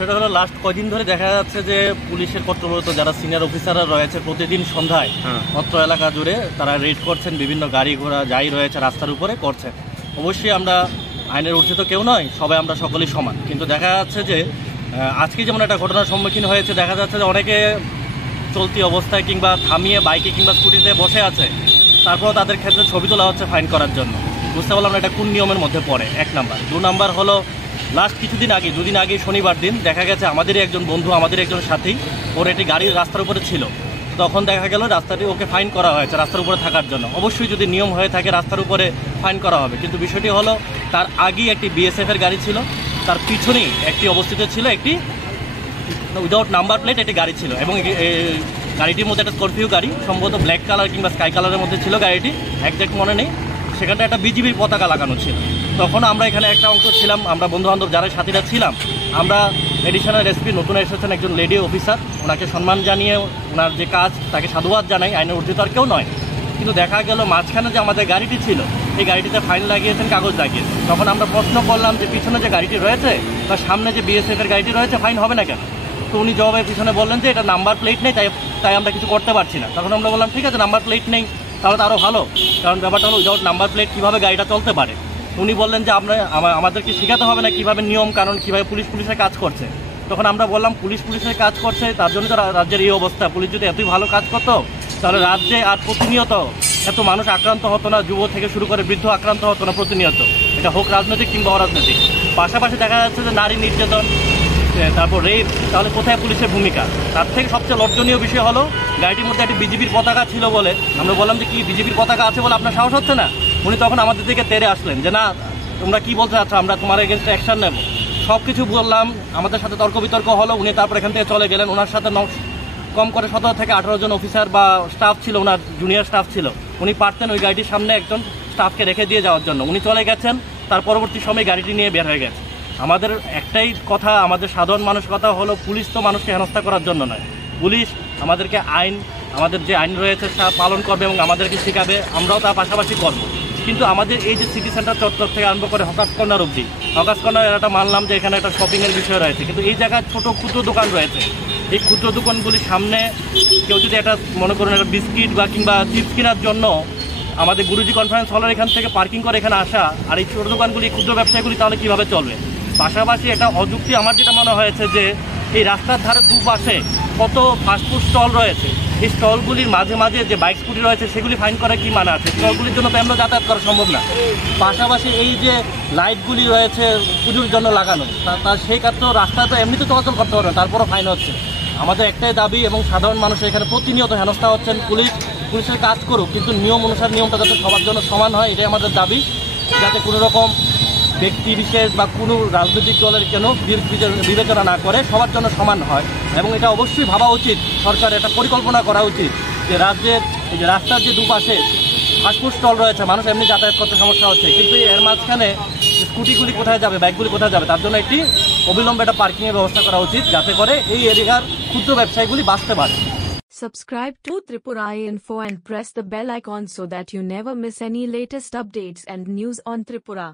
সেটা হলো লাস্ট কয়দিন ধরে দেখা যাচ্ছে যে পুলিশের কর্তব্যরত যারা সিনিয়র অফিসাররা রয়েছে প্রতিদিন সন্ধ্যায় অত্র এলাকা জুড়ে তারা রেড করছেন, বিভিন্ন গাড়ি ঘোড়া যাই রয়েছে রাস্তার উপরে করছেন। অবশ্যই আমরা আইনের ঊর্ধ্বে তো কেউ নয়, সবাই আমরা সকলেই সমান, কিন্তু দেখা যাচ্ছে যে আজকে যেমন একটা ঘটনার সম্মুখীন হয়েছে, দেখা যাচ্ছে যে অনেকে চলতি অবস্থায় কিংবা থামিয়ে বাইকে কিংবা স্কুটিতে বসে আছে, তারপরও তাদের ক্ষেত্রে ছবি তোলা হচ্ছে ফাইন করার জন্য। বুঝতে পারলাম না এটা কোন নিয়মের মধ্যে পড়ে, এক নাম্বার। দু নাম্বার হলো লাস্ট কিছুদিন আগে, দুদিন আগে শনিবার দিন দেখা গেছে আমাদেরই একজন বন্ধু, আমাদের একজন সাথী, ওর একটি গাড়ি রাস্তার উপরে ছিল, তখন দেখা গেল রাস্তাটি ওকে ফাইন করা হয়েছে রাস্তার উপরে থাকার জন্য। অবশ্যই যদি নিয়ম হয়ে থাকে রাস্তার উপরে ফাইন করা হবে, কিন্তু বিষয়টি হলো তার আগেই একটি বিএসএফের গাড়ি ছিল, তার পিছনেই একটি অবস্থিত ছিল একটি উইদাউট নাম্বার প্লেট একটি গাড়ি ছিল, এবং গাড়িটির মধ্যে একটা স্করপিও গাড়ি, সম্ভবত ব্ল্যাক কালার কিংবা স্কাই কালারের মধ্যে ছিল গাড়িটি, একজ্যাক্ট মনে নেই। সেখানটা একটা বিজিবির পতাকা লাগানো ছিল। তখন আমরা এখানে একটা অংশ ছিলাম, আমরা বন্ধুবান্ধব যারা সাথীরা ছিলাম, আমরা এডিশনাল এসপি নতুন এসেছেন একজন লেডি অফিসার, ওনাকে সম্মান জানিয়ে ওনার যে কাজ তাকে সাধুবাদ জানাই, আইনের ঊর্ধ্বে আর কেউ নয়। কিন্তু দেখা গেল মাঝখানে যে আমাদের গাড়িটি ছিল, এই গাড়িটিতে ফাইন লাগিয়েছেন, কাগজ লাগিয়েছেন। তখন আমরা প্রশ্ন করলাম যে পিছনে যে গাড়িটি রয়েছে তার সামনে যে বিএসএফের গাড়িটি রয়েছে ফাইন হবে না কেন? তো উনি জবাবে পিছনে বললেন যে এটা নাম্বার প্লেট নেই, তাই আমরা কিছু করতে পারছি না। তখন আমরা বললাম ঠিক আছে, নাম্বার প্লেট নেই তাহলে তো আরও ভালো, কারণ ব্যাপারটা হলো উইদাউট নাম্বার প্লেট কীভাবে গাড়িটা চলতে পারে। উনি বললেন যে আমাদেরকে শেখাতে হবে না কীভাবে নিয়ম কারণ, কীভাবে পুলিশের কাজ করছে। তখন আমরা বললাম পুলিশের কাজ করছে, তার জন্য তো রাজ্যের এই অবস্থা। পুলিশ যদি এতই ভালো কাজ করতো তাহলে রাজ্যে আর প্রতিনিয়ত এত মানুষ আক্রান্ত হতো না, যুব থেকে শুরু করে বৃদ্ধ আক্রান্ত হতো না প্রতিনিয়ত, এটা হোক রাজনৈতিক কিংবা অরাজনৈতিক। পাশাপাশি দেখা যাচ্ছে যে নারী নির্যাতন, তারপর রেপ, তাহলে কোথায় পুলিশের ভূমিকা? তার থেকে সবচেয়ে লজ্জনীয় বিষয় হলো গাড়িটির মধ্যে একটি বিজেপির পতাকা ছিল বলে আমরা বললাম যে কি বিজেপির পতাকা আছে বলে আপনার সাহস হচ্ছে না? উনি তখন আমাদের দিকে তেড়ে আসলেন যে না, তোমরা কি বলতে চাচ্ছ, আমরা তোমার এগেনস্টে অ্যাকশন নেব। সব কিছু বললাম, আমাদের সাথে তর্ক বিতর্ক হলো। উনি তারপর এখান থেকে চলে গেলেন। ওনার সাথে কম করে 17 থেকে 18 জন অফিসার বা স্টাফ ছিল, ওনার জুনিয়র স্টাফ ছিল। উনি পারতেন ওই গাড়িটির সামনে একজন স্টাফকে রেখে দিয়ে যাওয়ার জন্য, উনি চলে গেছেন। তার পরবর্তী সময় গাড়িটি নিয়ে বের হয়ে গেছে। আমাদের একটাই কথা, আমাদের সাধারণ মানুষ কথা হলো পুলিশ তো মানুষকে হেনস্থা করার জন্য নয়, পুলিশ আমাদেরকে আমাদের যে আইন রয়েছে তা পালন করবে এবং আমাদেরকে শেখাবে, আমরাও তার পাশাপাশি করব। কিন্তু আমাদের এই যে সিটি সেন্টার চত্বর থেকে আরম্ভ করে হকার্স কর্নার অবধি, হকার্স কর্নার এটা মানলাম যে এখানে একটা শপিংয়ের বিষয় রয়েছে, কিন্তু এই জায়গায় ছোটো ক্ষুদ্র দোকান রয়েছে। এই ক্ষুদ্র দোকানগুলির সামনে কেউ যদি একটা মনে করুন একটা বিস্কিট বা কিংবা চিপস কেনার জন্য আমাদের গুরুজি কনফারেন্স হলের এখান থেকে পার্কিং করে এখানে আসা, আর এই ছোটো দোকানগুলি ক্ষুদ্র ব্যবসায়ীগুলি তাহলে কীভাবে চলবে? পাশাপাশি এটা অযুক্তি আমার যেটা মনে হয়েছে যে এই রাস্তার ধারে দুপাশে কত ফাস্টফুড স্টল রয়েছে, এই স্টলগুলির মাঝে মাঝে যে বাইক স্কুটি রয়েছে সেগুলি ফাইন করা কি মানে আছে? স্টলগুলির জন্য তো আমরা যাতায়াত করা সম্ভব না। পাশাপাশি এই যে লাইটগুলি রয়েছে পুজোর জন্য লাগানো, তার সেই কাজ তো রাস্তায় তো এমনিতে চলাচল করতে পারবে না, তারপরও ফাইন হচ্ছে। আমাদের একটাই দাবি, এবং সাধারণ মানুষ এখানে প্রতিনিয়ত হেনস্থা হচ্ছেন, পুলিশের কাজ করুক, কিন্তু নিয়ম অনুসারে নিয়মটা যাতে সবার জন্য সমান হয়, এটাই আমাদের দাবি। যাতে কোনো রকম ব্যক্তি বিশেষ বা কোনো রাজনৈতিক দলের কেন বিবেচনা না করে, সবার জন্য সমান হয়। এবং এটা অবশ্যই ভাবা উচিত, সরকারের একটা পরিকল্পনা করা উচিত যে রাজ্যের এই যে রাস্তার যে দুপাশে ফাস্টফুড স্টল রয়েছে, মানুষ এমনি যাতায়াত করতে সমস্যা হচ্ছে, কিন্তু এর মাঝখানে স্কুটিগুলি কোথায় যাবে, বাইকগুলি কোথায় যাবে, তার জন্য একটি অবিলম্বে একটা পার্কিংয়ের ব্যবস্থা করা উচিত, যাতে করে এই এরিয়ার ক্ষুদ্র ব্যবসায়ীগুলি বাঁচতে পারে। Subscribe to Tripura Info and press the bell icon so that you never miss any latest updates and news on Tripura.